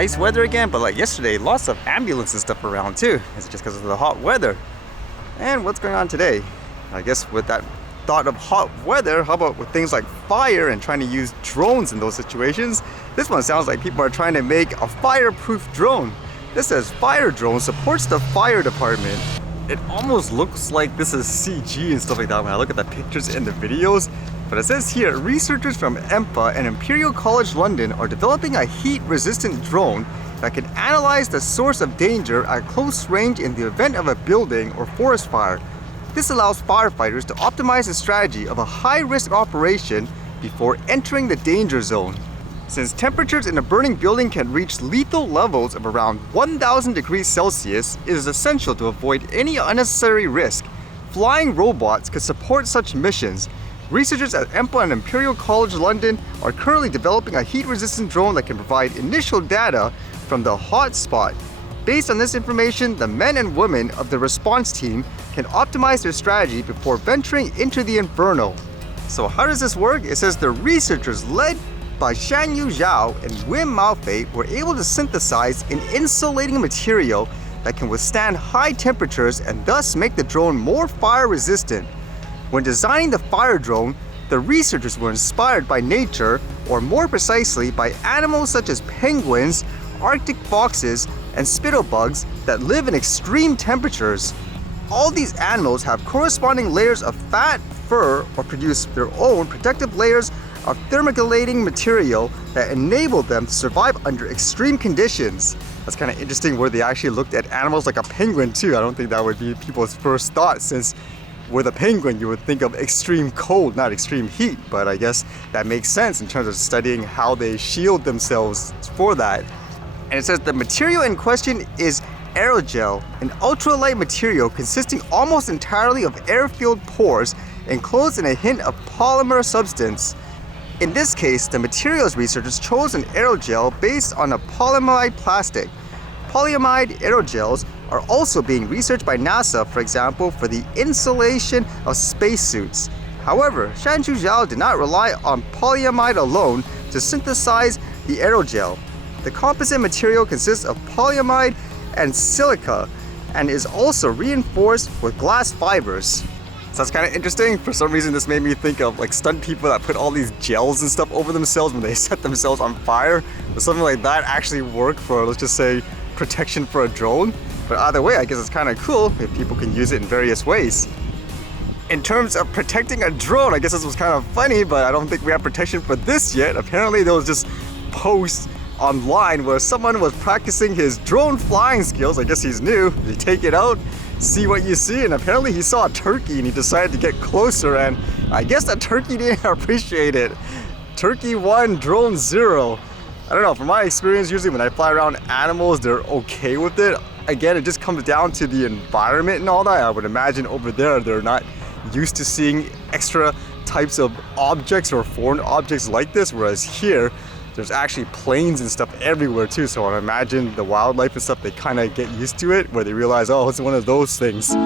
nice weather again, but like yesterday, lots of ambulance and stuff around too. It's just because of the hot weather. And what's going on today? I guess with that thought of hot weather, how about with things like fire and trying to use drones in those situations? This one sounds like people are trying to make a fireproof drone. This says fire drone supports the fire department. It almost looks like this is CG and stuff like that when I look at the pictures and the videos. But it says here, researchers from EMPA and Imperial College London are developing a heat-resistant drone that can analyze the source of danger at close range in the event of a building or forest fire. This allows firefighters to optimize the strategy of a high-risk operation before entering the danger zone. Since temperatures in a burning building can reach lethal levels of around 1000 degrees Celsius, it is essential to avoid any unnecessary risk. Flying robots could support such missions. Researchers at EMPA and Imperial College London are currently developing a heat-resistant drone that can provide initial data from the hot spot. Based on this information, the men and women of the response team can optimize their strategy before venturing into the inferno. So how does this work? It says the researchers led by Shanyu Zhao and Wim Maofei were able to synthesize an insulating material that can withstand high temperatures and thus make the drone more fire resistant. When designing the fire drone, the researchers were inspired by nature, or more precisely by animals such as penguins, Arctic foxes, and spittlebugs that live in extreme temperatures. All these animals have corresponding layers of fat, fur, or produce their own protective layers of thermoregulating material that enable them to survive under extreme conditions. That's kind of interesting where they actually looked at animals like a penguin too. I don't think that would be people's first thought, since with a penguin you would think of extreme cold, not extreme heat, but I guess that makes sense in terms of studying how they shield themselves for that. And it says the material in question is aerogel, an ultralight material consisting almost entirely of air-filled pores enclosed in a hint of polymer substance. In this case, the materials researchers chose an aerogel based on a polyamide plastic. Polyamide aerogels are also being researched by NASA, for example, for the insulation of spacesuits. However, Shanyu Zhao did not rely on polyamide alone to synthesize the aerogel. The composite material consists of polyamide and silica and is also reinforced with glass fibers. So that's kind of interesting. For some reason, this made me think of like stunt people that put all these gels and stuff over themselves when they set themselves on fire. Would something like that actually work for, let's just say, protection for a drone? But either way, I guess it's kind of cool if people can use it in various ways. In terms of protecting a drone, I guess this was kind of funny, but I don't think we have protection for this yet. Apparently there was just posts online where someone was practicing his drone flying skills. I guess he's new. You take it out, see what you see, and apparently he saw a turkey and he decided to get closer, and I guess that turkey didn't appreciate it. Turkey 1, drone 0. I don't know, from my experience, usually when I fly around animals, they're okay with it. Again, it just comes down to the environment and all that. I would imagine over there, they're not used to seeing extra types of objects or foreign objects like this, whereas here, there's actually planes and stuff everywhere too. So I imagine the wildlife and stuff, they kind of get used to it, where they realize, oh, it's one of those things.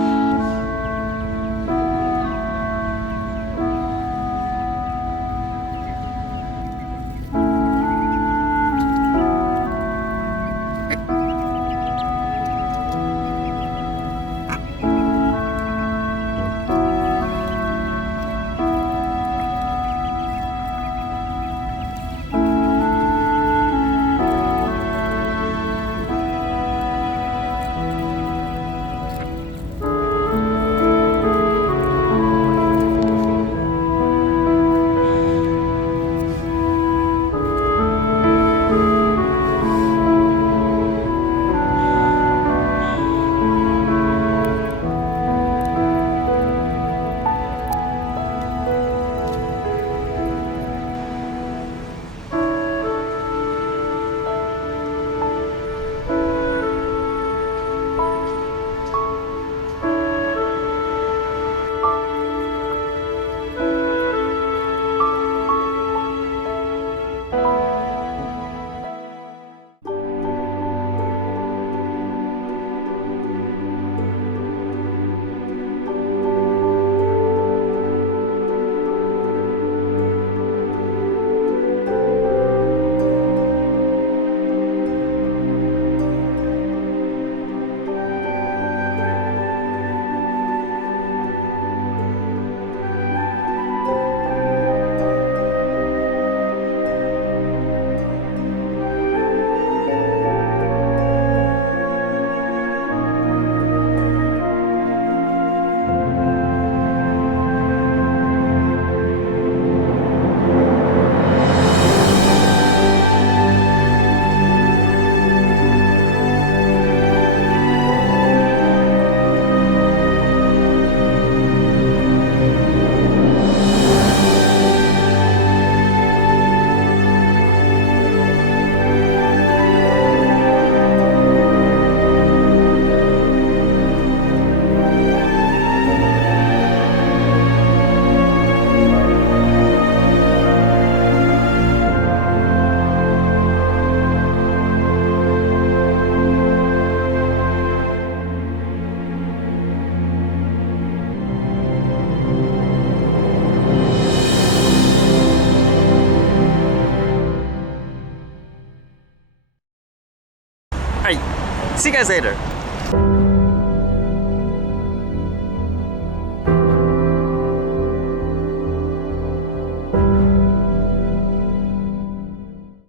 see you guys later.